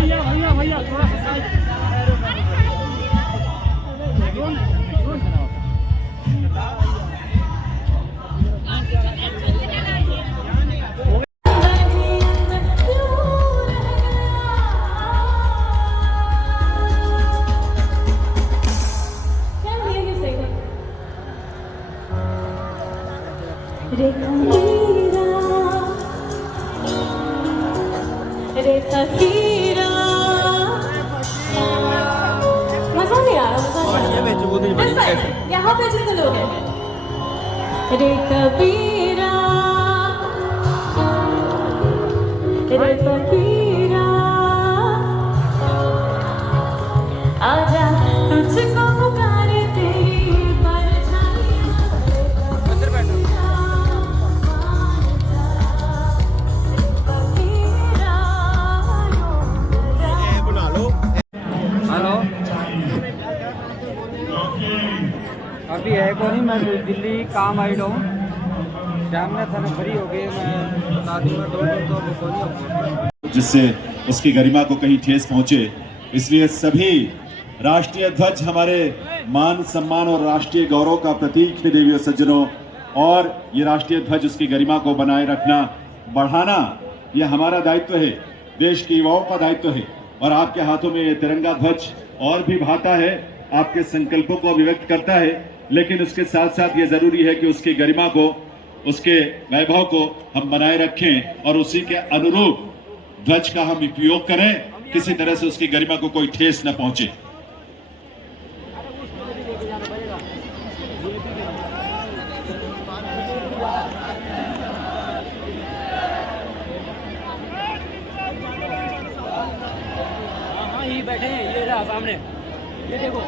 भैया थोड़ा सा साइड। रेखा हीरा मजा नहीं आ रहा। यहाँ पे जितने लोग हैं रेखा हीरा रेखा हीरा आजा तुझको पुकारे तेरी अभी है को नहीं, मैं दिल्ली काम आई हूँ। शाम में थाने फ्री हो गए, मैं शादी में 2 दिन तो जिससे उसकी गरिमा को कहीं ठेस पहुंचे। इसलिए सभी राष्ट्रीय ध्वज हमारे मान सम्मान और राष्ट्रीय गौरव का प्रतीक है देवी और सज्जनों, और ये राष्ट्रीय ध्वज उसकी गरिमा को बनाए रखना, बढ़ाना, ये हमारा दायित्व है, देश के युवाओं का दायित्व है। और आपके हाथों में ये तिरंगा ध्वज और भी भाता है, आपके संकल्पों को अभिव्यक्त करता है, लेकिन उसके साथ साथ ये जरूरी है कि उसकी गरिमा को, उसके वैभव को हम बनाए रखें और उसी के अनुरूप ध्वज का हम उपयोग करें, किसी तरह से उसकी गरिमा को कोई ठेस न पहुंचे। ये बैठे हैं, ये रहा सामने, ये देखो।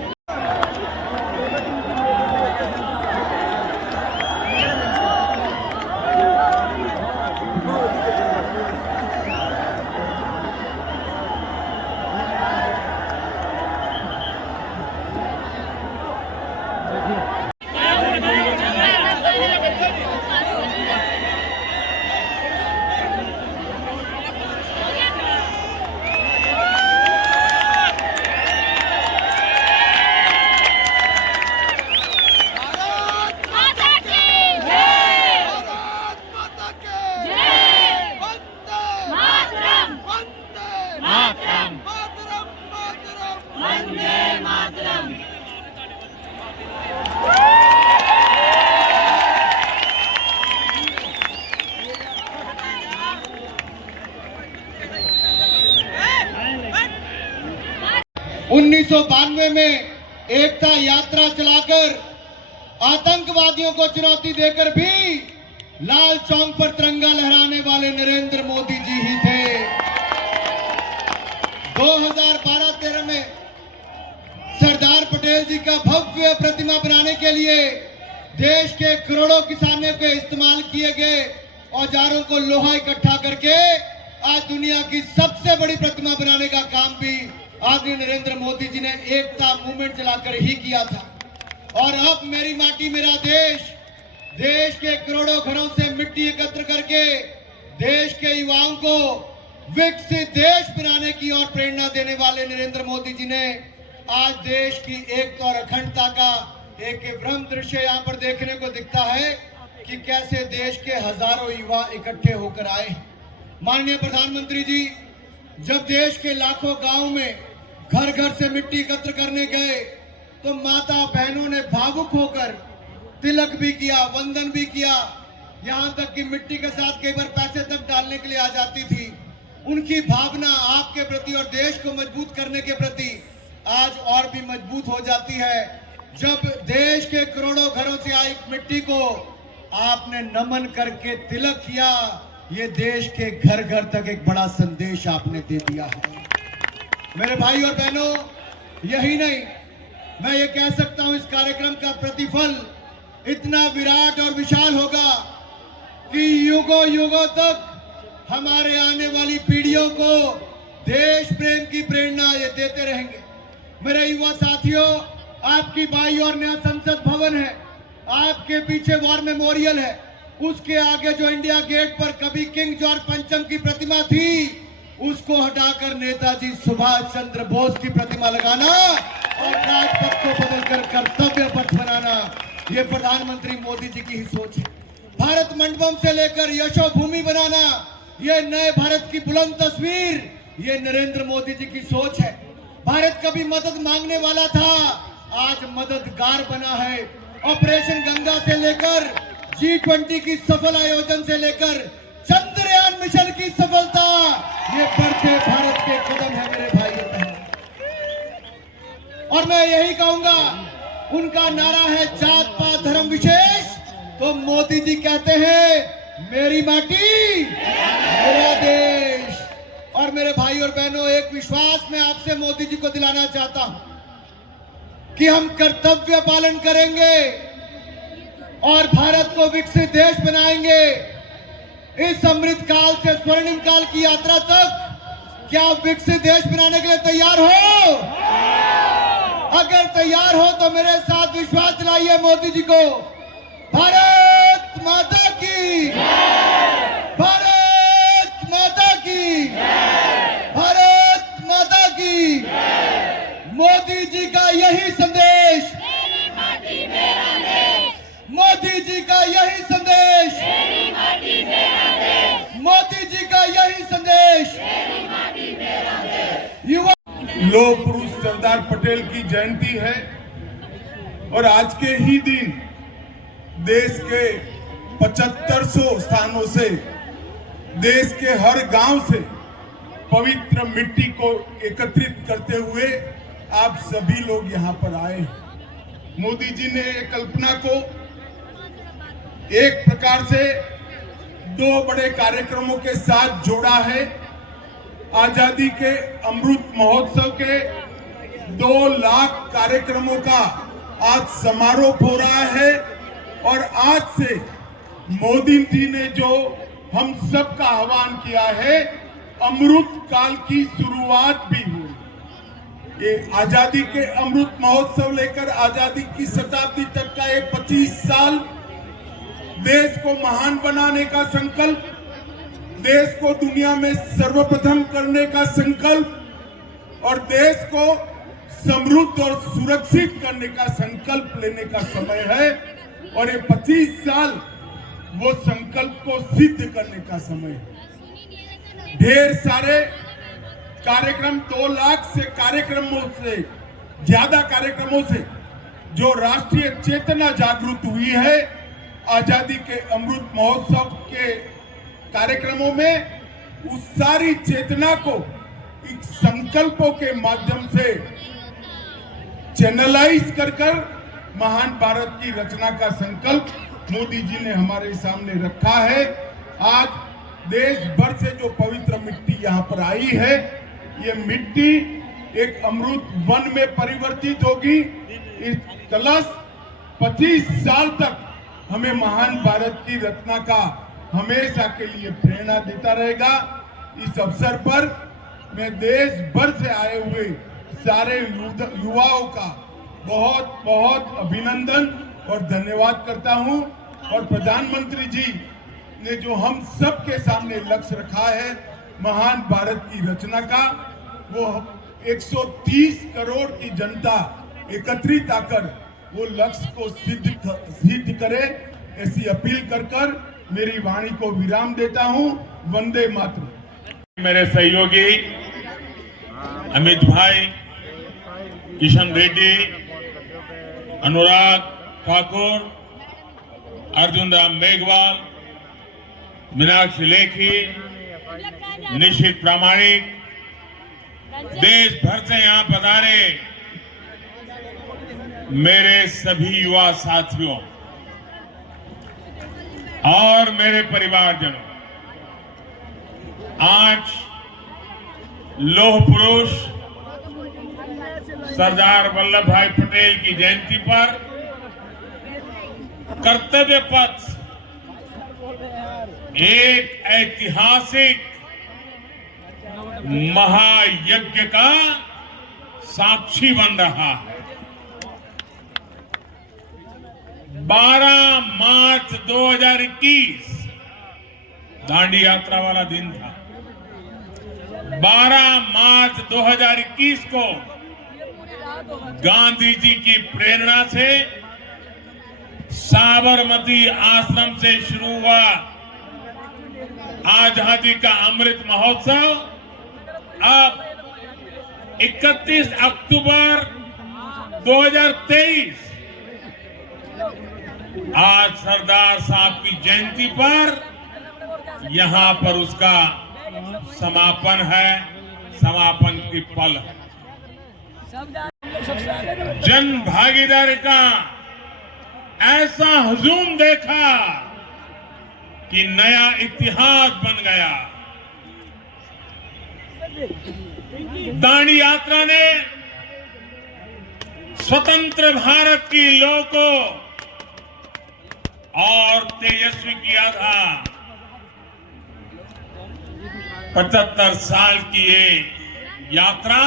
में एकता यात्रा चलाकर आतंकवादियों को चुनौती देकर भी लाल चौक पर तिरंगा लहराने वाले नरेंद्र मोदी जी ही थे। 2012-13 में सरदार पटेल जी का भव्य प्रतिमा बनाने के लिए देश के करोड़ों किसानों के इस्तेमाल किए गए औजारों को लोहा इकट्ठा करके आज दुनिया की सबसे बड़ी प्रतिमा बनाने का काम भी आदरणीय नरेंद्र मोदी जी ने एकता मूवमेंट चलाकर ही किया था। और अब मेरी माटी मेरा देश, देश के करोड़ों घरों से मिट्टी एकत्र करके देश के युवाओं को विकसित देश बनाने की और प्रेरणा देने वाले नरेंद्र मोदी जी ने आज देश की एकता और अखंडता का एक भ्रम दृश्य यहाँ पर देखने को दिखता है कि कैसे देश के हजारों युवा इकट्ठे होकर आए। माननीय प्रधानमंत्री जी जब देश के लाखों गांव में घर घर से मिट्टी एकत्र करने गए तो माता बहनों ने भावुक होकर तिलक भी किया, वंदन भी किया, यहाँ तक कि मिट्टी के साथ कई बार पैसे तक डालने के लिए आ जाती थी। उनकी भावना आपके प्रति और देश को मजबूत करने के प्रति आज और भी मजबूत हो जाती है जब देश के करोड़ों घरों से आई मिट्टी को आपने नमन करके तिलक किया। ये देश के घर घर तक एक बड़ा संदेश आपने दे दिया है। मेरे भाई और बहनों, यही नहीं, मैं ये कह सकता हूं इस कार्यक्रम का प्रतिफल इतना विराट और विशाल होगा कि युगों युगों तक हमारे आने वाली पीढ़ियों को देश प्रेम की प्रेरणा ये देते रहेंगे। मेरे युवा साथियों, आपकी बाई और नया संसद भवन है, आपके पीछे वॉर मेमोरियल है, उसके आगे जो इंडिया गेट पर कभी किंग जॉर्ज पंचम की प्रतिमा थी उसको हटाकर नेताजी सुभाष चंद्र बोस की प्रतिमा लगाना और राजपथ को बदलकर कर्तव्य पथ बनाना, ये प्रधानमंत्री मोदी जी की ही सोच है। भारत मंडपम से लेकर यशो भूमि बनाना, ये नए भारत की बुलंद तस्वीर, ये नरेंद्र मोदी जी की सोच है। भारत कभी मदद मांगने वाला था, आज मददगार बना है। ऑपरेशन गंगा से लेकर G20 की सफल आयोजन से लेकर चंद्रयान मिशन की सफलता, ये बढ़ते भारत के कदम है मेरे भाइयों बहनों। और मैं यही कहूंगा, उनका नारा है जात पात धर्म विशेष, तो मोदी जी कहते हैं मेरी माटी मेरा देश। और मेरे भाई और बहनों, एक विश्वास मैं आपसे मोदी जी को दिलाना चाहता हूं कि हम कर्तव्य पालन करेंगे और भारत को विकसित देश बनाएंगे। इस अमृत काल से स्वर्णिम काल की यात्रा तक क्या आप विकसित देश बनाने के लिए तैयार हो? अगर तैयार हो तो मेरे साथ विश्वास दिलाइए मोदी जी को। भारत माता की, भारत माता की, भारत माता की। मोदी जी का यही संदेश, मोदी जी का यही संदेश, मोदी जी का यही संदेश। युवा लौह पुरुष सरदार पटेल की जयंती है और आज के ही दिन देश के 7500 स्थानों से, देश के हर गांव से पवित्र मिट्टी को एकत्रित करते हुए आप सभी लोग यहां पर आए हैं। मोदी जी ने कल्पना को एक प्रकार से दो बड़े कार्यक्रमों के साथ जोड़ा है। आजादी के अमृत महोत्सव के 2 लाख कार्यक्रमों का आज समारोह हो रहा है और आज से मोदी जी ने जो हम सब का आह्वान किया है, अमृत काल की शुरुआत भी हुई। ये आजादी के अमृत महोत्सव लेकर आजादी की शताब्दी तक का ये 25 साल देश को महान बनाने का संकल्प, देश को दुनिया में सर्वप्रथम करने का संकल्प और देश को समृद्ध और सुरक्षित करने का संकल्प लेने का समय है। और ये 25 साल वो संकल्प को सिद्ध करने का समय है। ढेर सारे कार्यक्रम, 2 लाख से कार्यक्रमों से ज्यादा कार्यक्रमों से जो राष्ट्रीय चेतना जागृत हुई है, आजादी के अमृत महोत्सव के कार्यक्रमों में उस सारी चेतना को एक संकल्पों के माध्यम से चैनलाइज कर महान भारत की रचना का संकल्प मोदी जी ने हमारे सामने रखा है। आज देश भर से जो पवित्र मिट्टी यहाँ पर आई है, ये मिट्टी एक अमृत वन में परिवर्तित होगी। इस कलश 25 साल तक हमें महान भारत की रचना का हमेशा के लिए प्रेरणा देता रहेगा। इस अवसर पर मैं देश भर से आए हुए सारे युवाओं का बहुत बहुत अभिनंदन और धन्यवाद करता हूं। और प्रधानमंत्री जी ने जो हम सब के सामने लक्ष्य रखा है महान भारत की रचना का, वो 130 करोड़ की जनता एकत्रित आकर वो लक्ष्य को सिद्ध करे, ऐसी अपील कर मेरी वाणी को विराम देता हूं। वंदे मातरम। मेरे सहयोगी अमित भाई, किशन रेड्डी, अनुराग ठाकुर, अर्जुन राम मेघवाल, मीनाक्षी लेखी, निशित प्रामाणिक, देश भर से यहाँ पधारे मेरे सभी युवा साथियों और मेरे परिवारजनों, आज लौह पुरुष सरदार वल्लभ भाई पटेल की जयंती पर कर्तव्य पथ एक ऐतिहासिक महायज्ञ का साक्षी बन रहा है। 12 मार्च 2021 दांडी यात्रा वाला दिन था। 12 मार्च 2021 को गांधी जी की प्रेरणा से साबरमती आश्रम से शुरू हुआ आजादी का अमृत महोत्सव अब 31 अक्टूबर 2023 आज सरदार साहब की जयंती पर यहां पर उसका समापन है, समापन की पल है। जन भागीदारी का ऐसा हुजूम देखा कि नया इतिहास बन गया। दांडी यात्रा ने स्वतंत्र भारत की लौ को और तेजस्वी किया था। 75 साल की ये यात्रा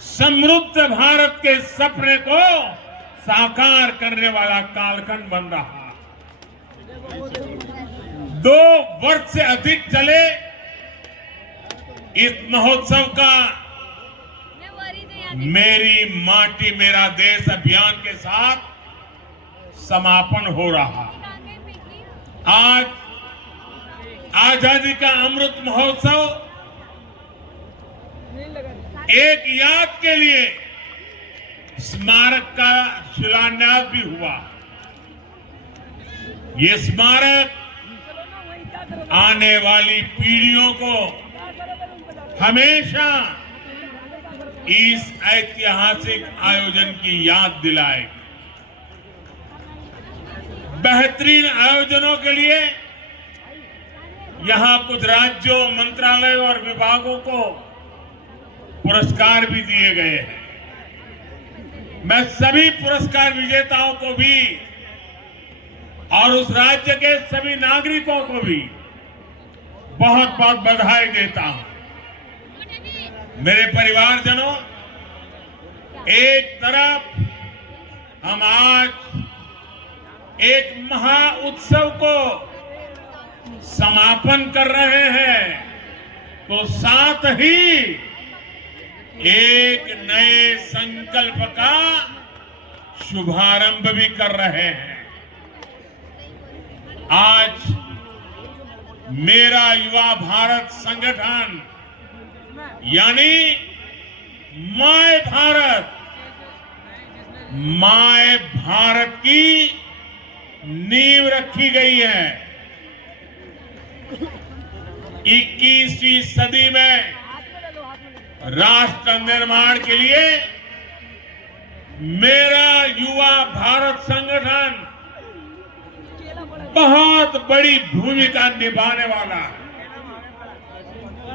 समृद्ध भारत के सपने को साकार करने वाला कालखंड बन रहा। 2 वर्ष से अधिक चले इस महोत्सव का मेरी माटी मेरा देश अभियान के साथ समापन हो रहा। आज आजादी का अमृत महोत्सव एक याद के लिए स्मारक का शिलान्यास भी हुआ। ये स्मारक आने वाली पीढ़ियों को हमेशा इस ऐतिहासिक आयोजन की याद दिलाएगी। बेहतरीन आयोजनों के लिए यहां कुछ राज्यों, मंत्रालयों और विभागों को पुरस्कार भी दिए गए हैं। मैं सभी पुरस्कार विजेताओं को भी और उस राज्य के सभी नागरिकों को भी बहुत बहुत बधाई देता हूं। मेरे परिवारजनों, एक तरफ हम आज एक महा उत्सव को समापन कर रहे हैं, तो साथ ही एक नए संकल्प का शुभारंभ भी कर रहे हैं। आज मेरा युवा भारत संगठन यानी माय भारत की नींव रखी गई है। 21वीं सदी में राष्ट्र निर्माण के लिए मेरा युवा भारत संगठन बहुत बड़ी भूमिका निभाने वाला है।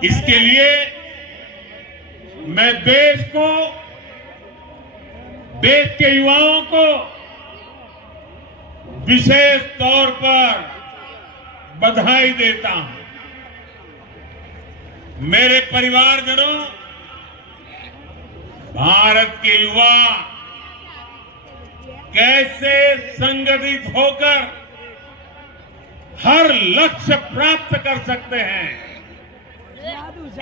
इसके लिए मैं देश के युवाओं को विशेष तौर पर बधाई देता हूं। मेरे परिवारजनों, भारत के युवा कैसे संगठित होकर हर लक्ष्य प्राप्त कर सकते हैं,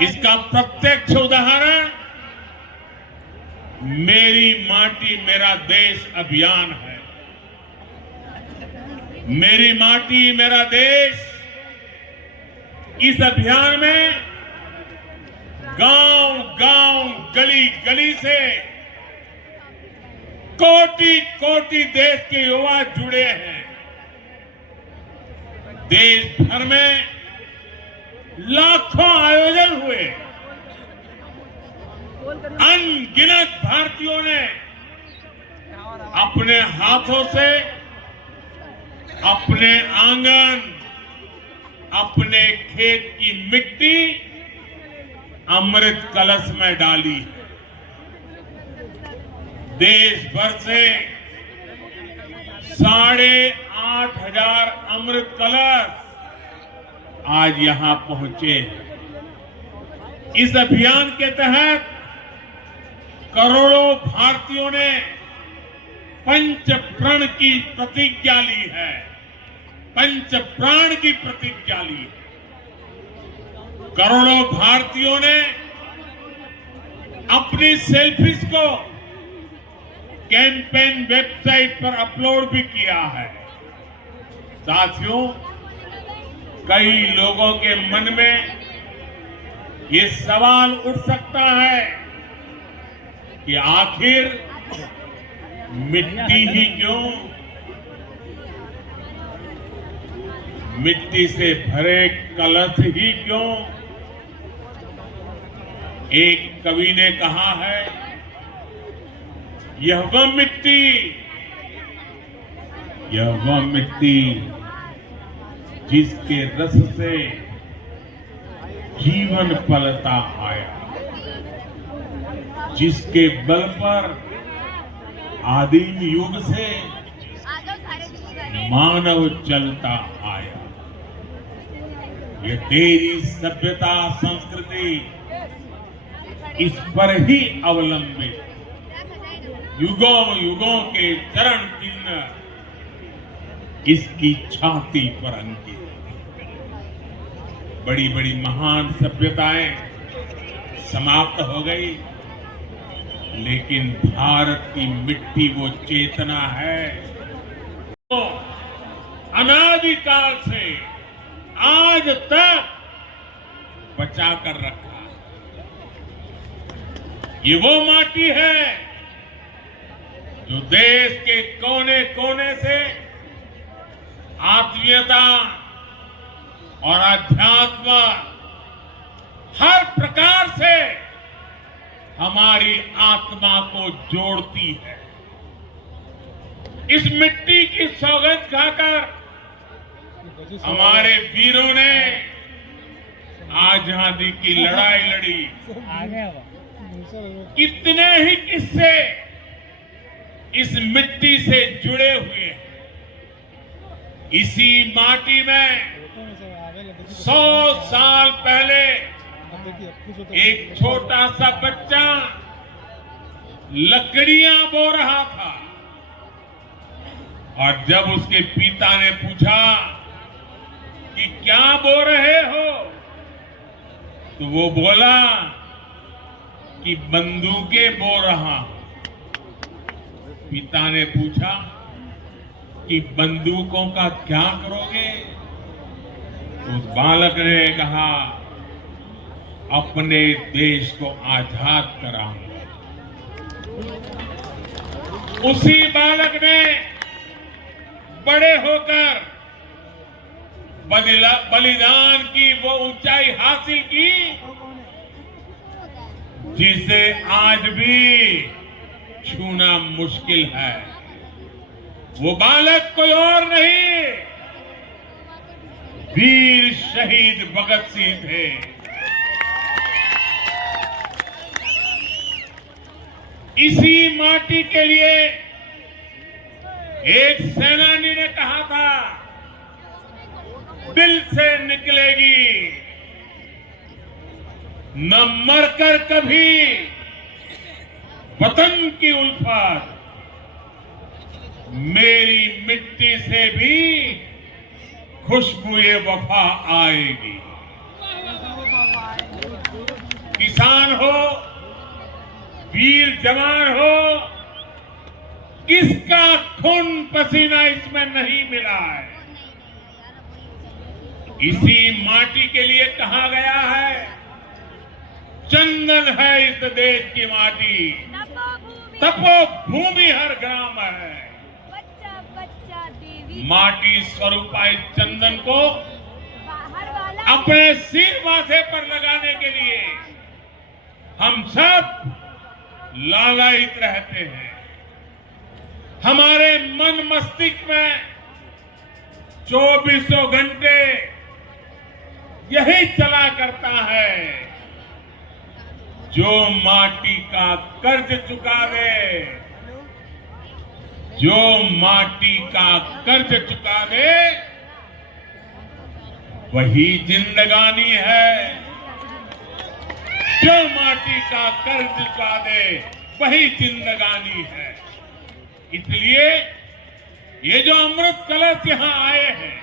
इसका प्रत्यक्ष उदाहरण मेरी माटी मेरा देश अभियान है। मेरी माटी मेरा देश, इस अभियान में गांव गांव, गली गली से कोटि कोटि देश के युवा जुड़े हैं। देश भर में लाखों आयोजन हुए। अनगिनत भारतीयों ने अपने हाथों से अपने आंगन, अपने खेत की मिट्टी अमृत कलश में डाली। देश भर से 8,500 अमृत कलश आज यहां पहुंचे। इस अभियान के तहत करोड़ों भारतीयों ने पंच प्रण की प्रतिज्ञा ली है। पंच प्राण की प्रतिज्ञा ली है। करोड़ों भारतीयों ने अपनी सेल्फीज को कैंपेन वेबसाइट पर अपलोड भी किया है। साथियों, कई लोगों के मन में ये सवाल उठ सकता है कि आखिर मिट्टी ही क्यों, मिट्टी से भरे कलश ही क्यों? एक कवि ने कहा है, यह वह मिट्टी जिसके रस से जीवन पलता आया, जिसके बल पर आदिम युग से मानव चलता आया। ये तेरी सभ्यता संस्कृति इस पर ही अवलंबित युगों युगों के चरण चिन्ह इसकी छाती पर अंकित। बड़ी बड़ी महान सभ्यताएं समाप्त हो गई, लेकिन भारत की मिट्टी वो चेतना है तो अनादिकाल से आज तक बचा कर रखा। ये वो माटी है जो देश के कोने कोने से आत्मीयता और अध्यात्म हर प्रकार से हमारी आत्मा को जोड़ती है। इस मिट्टी की सौगंध खाकर हमारे वीरों ने आजादी की लड़ाई लड़ी। कितने ही किस्से इस मिट्टी से जुड़े हुए हैं। इसी माटी में 100 साल पहले एक छोटा सा बच्चा लकड़ियां बो रहा था, और जब उसके पिता ने पूछा कि क्या बो रहे हो, तो वो बोला कि बंदूकें बो रहा हूं। पिता ने पूछा कि बंदूकों का क्या करोगे? तो उस बालक ने कहा, अपने देश को आजाद कराऊंगा। उसी बालक ने बड़े होकर बलिदान की वो ऊंचाई हासिल की जिसे आज भी छूना मुश्किल है। वो बालक कोई और नहीं, वीर शहीद भगत सिंह थे। इसी माटी के लिए एक सेनानी ने कहा था, दिल से निकलेगी, न मरकर कभी वतन की उल्फत, मेरी मिट्टी से भी खुशबुए वफा आएगी। किसान हो, वीर जवान हो, किसका खून पसीना इसमें नहीं मिला है। इसी माटी के लिए कहा गया है, चंदन है इस देश की माटी, तपोभूमि हर ग्राम है। माटी स्वरूपा इस चंदन को अपने सिर माथे पर लगाने के लिए हम सब लालायित रहते हैं। हमारे मन मस्तिष्क में 24 घंटे यही चला करता है, जो माटी का कर्ज चुका दे, जो माटी का कर्ज चुका दे, वही जिंदगानी है। जो माटी का कर्ज चुका दे, वही जिंदगानी है। इसलिए ये जो अमृत कलश यहां आए हैं,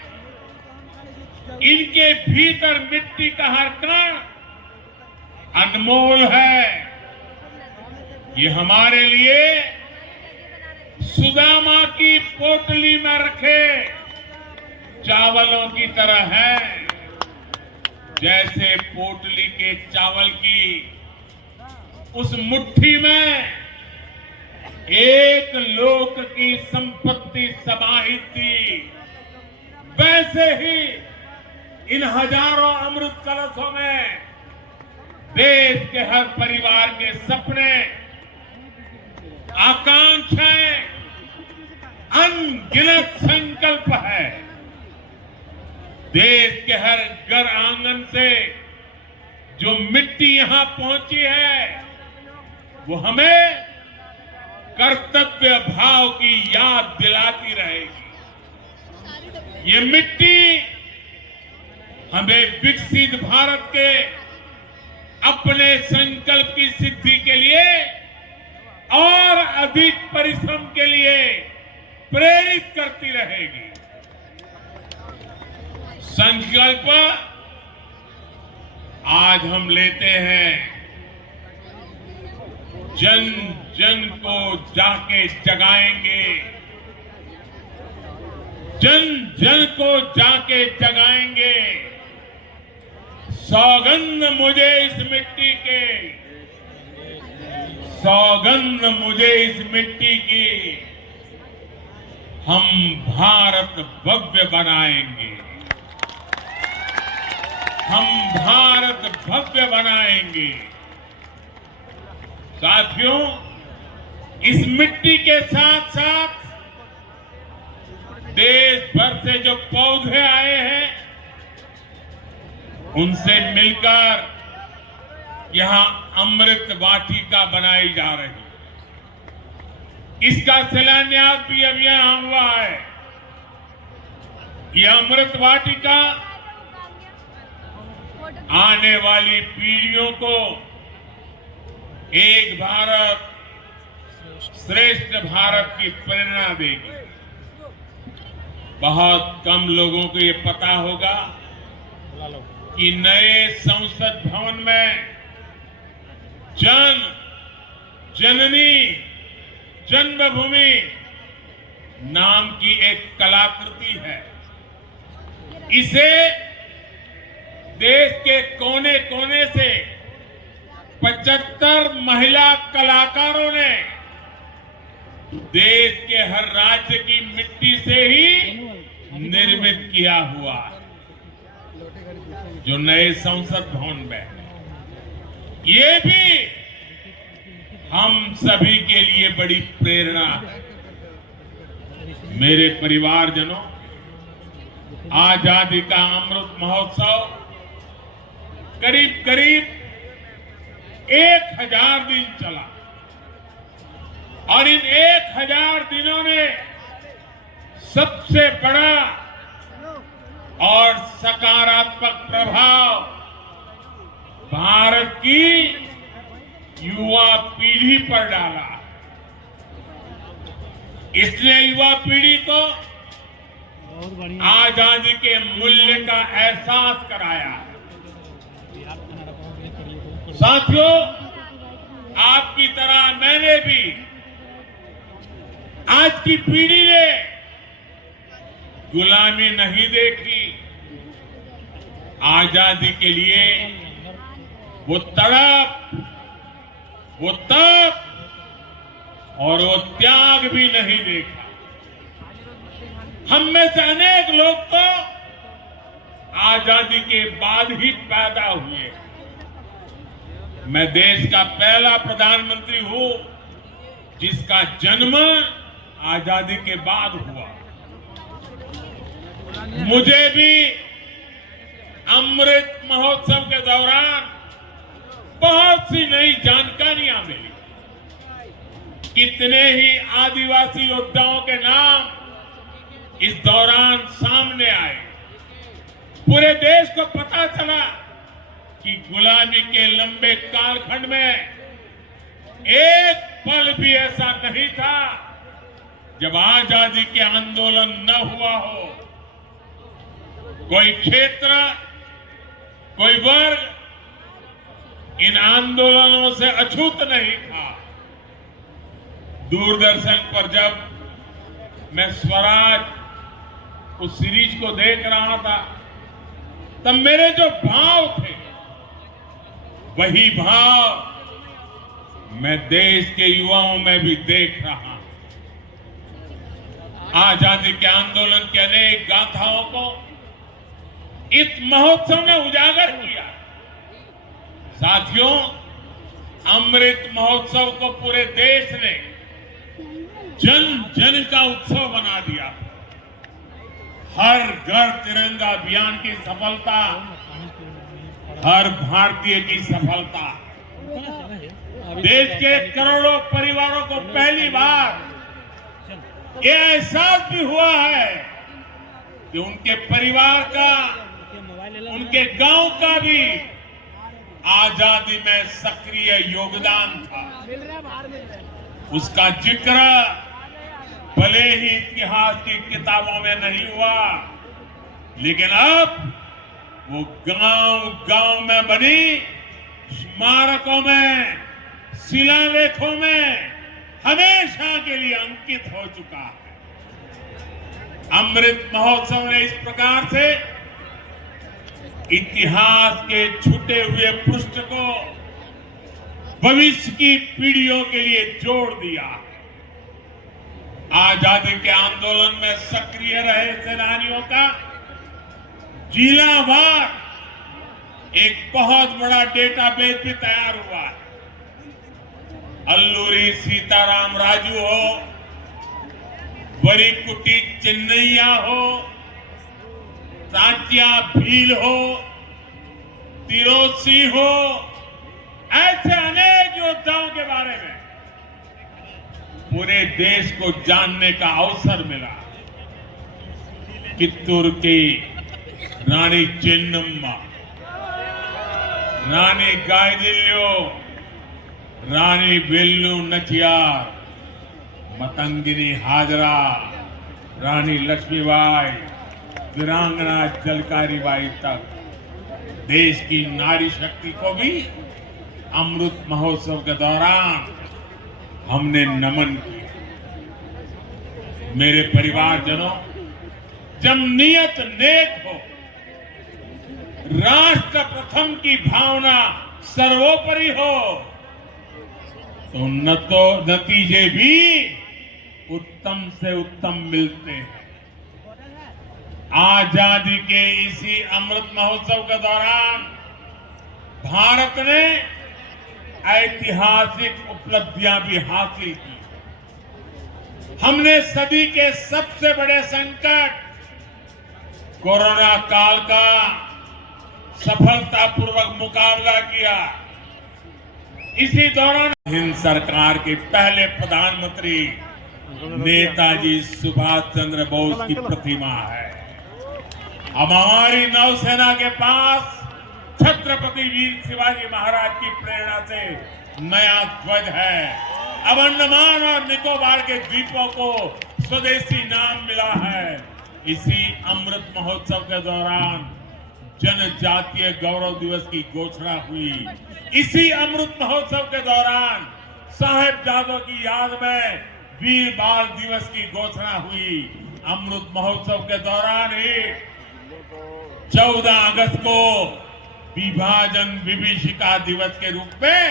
इनके भीतर मिट्टी का हर कण अनमोल है। ये हमारे लिए सुदामा की पोटली में रखे चावलों की तरह है। जैसे पोटली के चावल की उस मुट्ठी में एक लोक की संपत्ति समाहित थी, वैसे ही इन हजारों अमृत कलशों में देश के हर परिवार के सपने, आकांक्षाएं, अनगिनत संकल्प है। देश के हर घर आंगन से जो मिट्टी यहां पहुंची है, वो हमें कर्तव्य भाव की याद दिलाती रहेगी। ये मिट्टी हमें विकसित भारत के अपने संकल्प की सिद्धि के लिए और अधिक परिश्रम के लिए प्रेरित करती रहेगी। संकल्प आज हम लेते हैं, जन जन को जाके जगाएंगे, जन जन को जाके जगाएंगे। सौगंध मुझे इस मिट्टी के, सौगंध मुझे इस मिट्टी की, हम भारत भव्य बनाएंगे, हम भारत भव्य बनाएंगे। साथियों, इस मिट्टी के साथ साथ देश भर से जो पौधे आए हैं, उनसे मिलकर यहां अमृत वाटिका बनाई जा रही है। इसका शिलान्यास भी अभी यहां हुआ है। यह अमृत वाटिका आने वाली पीढ़ियों को एक भारत श्रेष्ठ भारत की प्रेरणा देगी। बहुत कम लोगों को ये पता होगा कि नए संसद भवन में जननी जन्मभूमि नाम की एक कलाकृति है। इसे देश के कोने कोने से 75 महिला कलाकारों ने देश के हर राज्य की मिट्टी से ही निर्मित किया हुआ है, जो नए संसद भवन में है। ये भी हम सभी के लिए बड़ी प्रेरणा है। मेरे परिवारजनों, आजादी का अमृत महोत्सव करीब करीब 1000 दिन चला और इन 1000 दिनों ने सबसे बड़ा और सकारात्मक प्रभाव भारत की युवा पीढ़ी पर डाला। इसने युवा पीढ़ी को आजादी के मूल्य का एहसास कराया। साथियों, आपकी तरह मैंने भी आज की पीढ़ी ने गुलामी नहीं देखी। आजादी के लिए वो तड़प, वो तप और वो त्याग भी नहीं देखा। हम में से अनेक लोग तो आजादी के बाद ही पैदा हुए। मैं देश का पहला प्रधानमंत्री हूं जिसका जन्म आजादी के बाद हुआ। मुझे भी अमृत महोत्सव के दौरान बहुत सी नई जानकारियां मिली। कितने ही आदिवासी योद्धाओं के नाम इस दौरान सामने आए। पूरे देश को पता चला कि गुलामी के लंबे कालखंड में एक पल भी ऐसा नहीं था जब आजादी के आंदोलन न हुआ हो। कोई क्षेत्र, कोई वर्ग इन आंदोलनों से अछूत नहीं था। दूरदर्शन पर जब मैं स्वराज उस सीरीज को देख रहा था, तब मेरे जो भाव थे वही भाव मैं देश के युवाओं में भी देख रहा हूं। आजादी के आंदोलन की अनेक गाथाओं को इस महोत्सव ने उजागर किया। साथियों, अमृत महोत्सव को पूरे देश ने जन जन का उत्सव बना दिया। हर घर तिरंगा अभियान की सफलता, हर भारतीय की सफलता, देश के करोड़ों परिवारों को पहली बार यह एहसास भी हुआ है कि उनके परिवार का, उनके गांव का भी आजादी में सक्रिय योगदान था। उसका जिक्र भले ही इतिहास की किताबों में नहीं हुआ, लेकिन अब वो गांव गांव में बनी स्मारकों में, शिलालेखों में हमेशा के लिए अंकित हो चुका है। अमृत महोत्सव ने इस प्रकार से इतिहास के छूटे हुए पृष्ठ को भविष्य की पीढ़ियों के लिए जोड़ दिया। आजादी के आंदोलन में सक्रिय रहे सेनानियों का जिलावार एक बहुत बड़ा डेटाबेस भी तैयार हुआ है। अल्लूरी सीताराम राजू हो, वरीकुटी चिन्नैया हो, तात्या भील हो, तिरोसी हो, ऐसे अनेक योद्धाओं के बारे में पूरे देश को जानने का अवसर मिला। कित्तूर की रानी चेन्नम्मा, रानी गायदिल्यो, रानी वेल्लू नचियार, मतंगिनी हाजरा, रानी लक्ष्मीबाई, वीरांगना झलकारी बाई तक देश की नारी शक्ति को भी अमृत महोत्सव के दौरान हमने नमन किया। मेरे परिवारजनों, जब नियत नेक हो, राष्ट्र प्रथम की भावना सर्वोपरि हो, तो नतीजे भी उत्तम से उत्तम मिलते हैं। आजादी के इसी अमृत महोत्सव के दौरान भारत ने ऐतिहासिक उपलब्धियां भी हासिल की। हमने सदी के सबसे बड़े संकट कोरोना काल का सफलतापूर्वक मुकाबला किया। इसी दौरान हिंद सरकार के पहले प्रधानमंत्री नेताजी सुभाष चंद्र बोस की प्रतिमा है। अब हमारी नौसेना के पास छत्रपति वीर शिवाजी महाराज की प्रेरणा से नया ध्वज है। अब अंडमान और निकोबार के द्वीपों को स्वदेशी नाम मिला है। इसी अमृत महोत्सव के दौरान जनजातीय गौरव दिवस की घोषणा हुई। इसी अमृत महोत्सव के दौरान साहिबजादों की याद में वीर बाल दिवस की घोषणा हुई। अमृत महोत्सव के दौरान ही 14 अगस्त को विभाजन विभीषिका दिवस के रूप में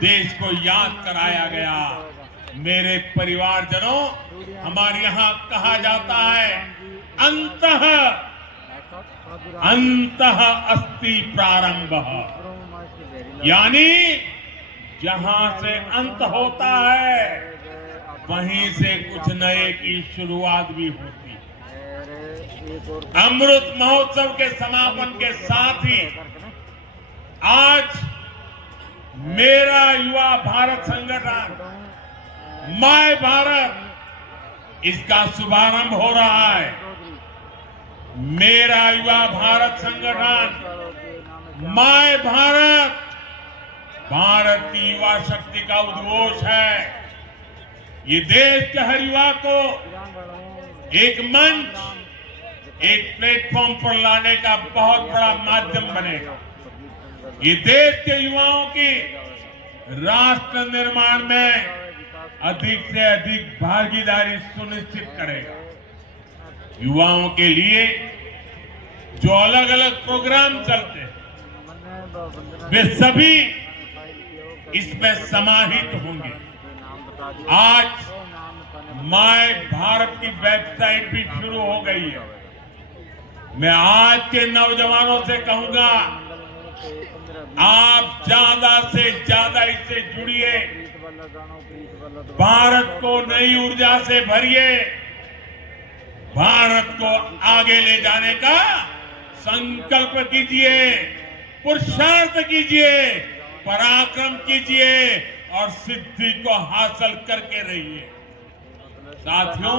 देश को याद कराया गया। मेरे परिवारजनों, हमारे यहाँ कहा जाता है अंतः अस्ति प्रारंभः, यानी जहां से अंत होता है वहीं से कुछ नए की शुरुआत भी होती है। अमृत महोत्सव के समापन के साथ ही आज मेरा युवा भारत संगठन माय भारत, इसका शुभारंभ हो रहा है। मेरा युवा भारत संगठन माय भारत भारत की युवा शक्ति का उद्घोष है। ये देश के हर युवा को एक मंच, एक प्लेटफॉर्म पर लाने का बहुत बड़ा माध्यम बनेगा। ये देश के युवाओं की राष्ट्र निर्माण में अधिक से अधिक भागीदारी सुनिश्चित करेगा। युवाओं के लिए जो अलग अलग प्रोग्राम चलते हैं वे सभी इसमें समाहित होंगे। आज माय भारत की वेबसाइट भी शुरू हो गई है। मैं आज के नौजवानों से कहूंगा, आप ज्यादा से ज्यादा इससे जुड़िए, भारत को नई ऊर्जा से भरिए, भारत को आगे ले जाने का संकल्प कीजिए, पुरुषार्थ कीजिए, पराक्रम कीजिए और सिद्धि को हासिल करके रहिए। साथियों,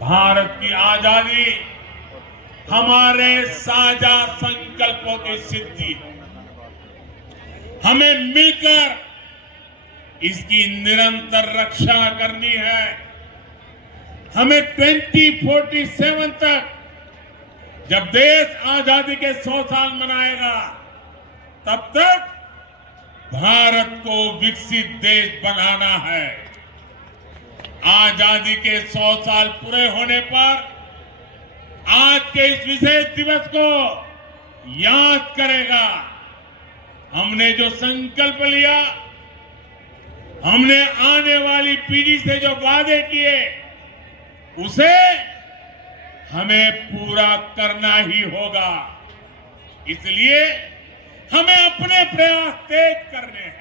भारत की आजादी हमारे साझा संकल्पों की सिद्धि है। हमें मिलकर इसकी निरंतर रक्षा करनी है। हमें 2047 तक, जब देश आजादी के 100 साल मनाएगा, तब तक भारत को विकसित देश बनाना है। आजादी के 100 साल पूरे होने पर आज के इस विशेष दिवस को याद करेगा। हमने जो संकल्प लिया, हमने आने वाली पीढ़ी से जो वादे किए, उसे हमें पूरा करना ही होगा। इसलिए हमें अपने प्रयास तेज करने हैं।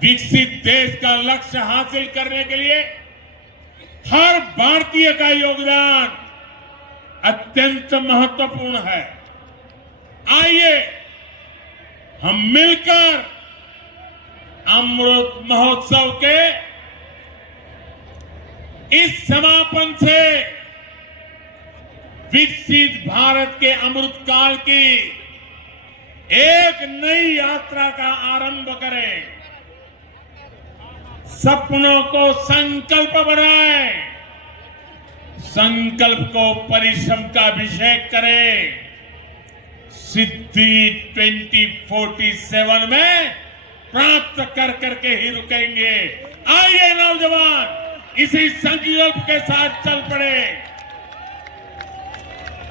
विकसित देश का लक्ष्य हासिल करने के लिए हर भारतीय का योगदान अत्यंत महत्वपूर्ण है। आइए हम मिलकर अमृत महोत्सव के इस समापन से विकसित भारत के अमृत काल की एक नई यात्रा का आरंभ करें। सपनों को संकल्प बनाएं, संकल्प को परिश्रम का अभिषेक करें। सिद्धि 2047 में प्राप्त कर करके ही रुकेंगे। आइए नौजवान, इसी संकल्प के साथ चल पड़े।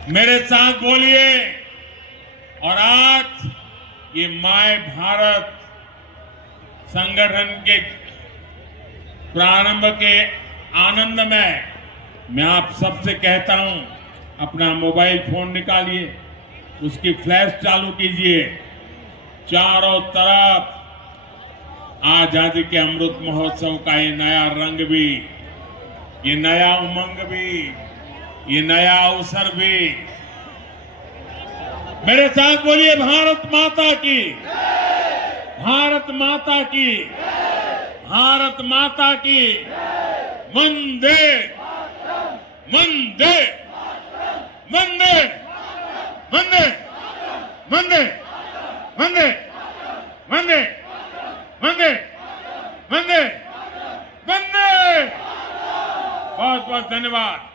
मेरे साथ बोलिए। और आज ये माय भारत संगठन के प्रारंभ के आनंद में मैं आप सबसे कहता हूं, अपना मोबाइल फोन निकालिए, उसकी फ्लैश चालू कीजिए। चारों तरफ आजादी के अमृत महोत्सव का ये नया रंग भी, ये नया उमंग भी, ये नया अवसर भी। मेरे साथ बोलिए, भारत माता की, भारत माता की, भारत माता की। वंदे वंदे वंदे वंदे वंदे वंदे वंदे वंदे वंदे वंदे। बहुत बहुत धन्यवाद।